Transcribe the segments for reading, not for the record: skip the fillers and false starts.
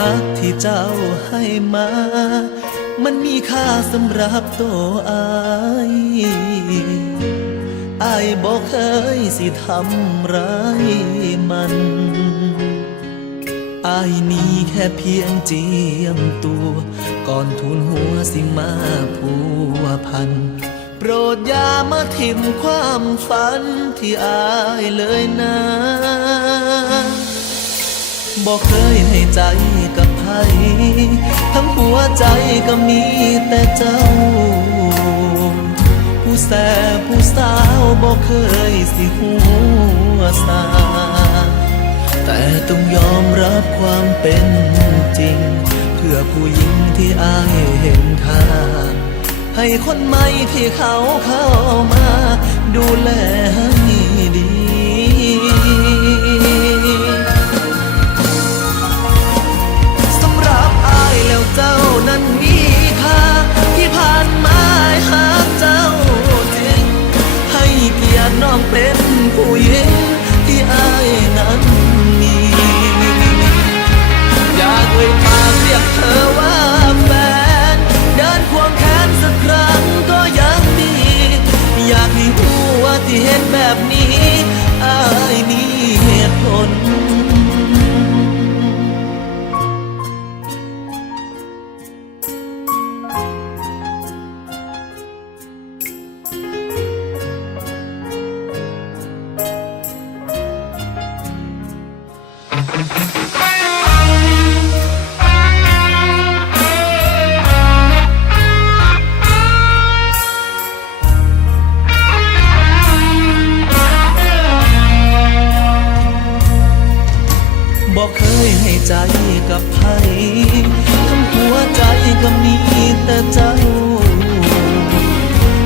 ฮักที่เจ้าให้มา มันมีค่าสำหรับตัวอายบอกเคยสิทำร้ายมันอายนี้แค่เพียงเจียมตัวก่อนทูลหัวสิมาผัวพันโปรดอย่ามาทิ่มความฝันที่อายเลยนะบอกเคยให้ใจกับใครทั้งหัวใจก็มีแต่เจ้าผู้แสบผู้สาวบอกเคยสิหัวสาแต่ต้องยอมรับความเป็นจริงเพื่อผู้หญิงที่อายเห็นค่าให้คนใหม่ที่เขาเข้ามาดูแลให้ดีสำหรับอายแล้วเจ้านั้นมีค่าที่ผ่านมาหาเจ้าจริงให้เกียรติน้องเป็นผู้หญิงที่อายนั้นมีอยากเอ่ยปากเรียกเธอว่าแฟนเดินควงแขนสักครั้งก็ยังดีอยากให้รู้ว่าที่เห็นแบบนี้อายมีเหตุผลบอกเคยให้ใจกับใครทั้งหัวใจก็มีแต่เจ้า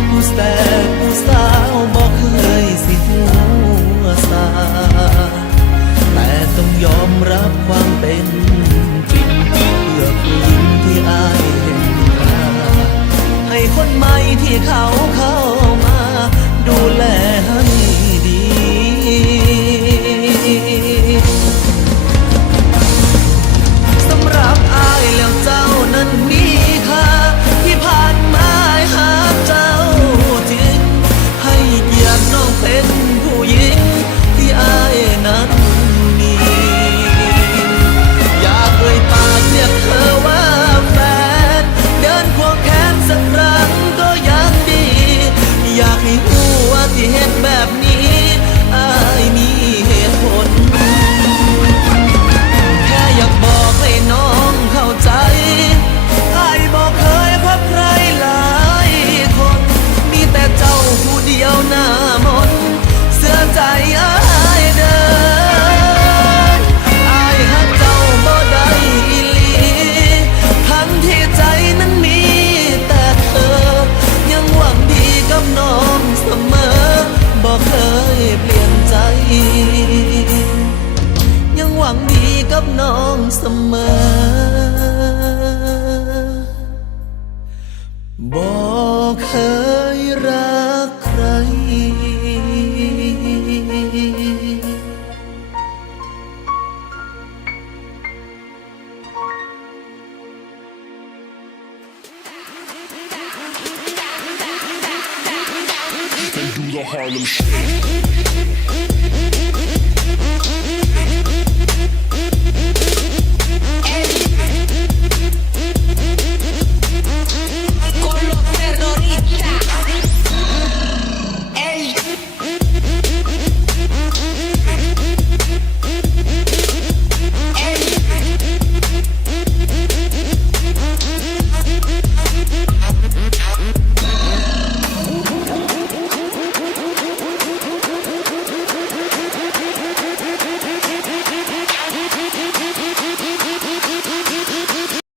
ผู้แสบผู้สาวบอกเคยสิหัวสาแต่ต้องยอมรับความเป็นจริงเพื่อผู้หญิงที่อายเห็นค่าให้คนใหม่ที่เขาเข้ามาดูแลให้ดีสำหรับอายแล้วเจ้านั้นมีค่าที่ผ่านมาหาเจ้าจริงให้เกียรติน้องเป็นผู้หญิงที่อายนั้นมีอยากเอ่ยปากเรียกเธอว่าแฟนเดินควงแขนสักครั้งก็ยังดีอยากให้รู้ว่าที่เห็นแบบนี้อายมีเหตุผลแค่อยากบอกให้น้องเข้าใจอายบอกเคยพบใครหลายคนมีแต่เจ้าผู้เดียวหน้ามนต์เสื้อใจอายเดินอายหักเจ้าบ่ได้อีหลีทั้งที่ใจนั้นมีแต่เธอยังหวังดีกับน้องเสมอบอกเคยเปลี่ยนใจยังหวังดีกับน้องเสมอ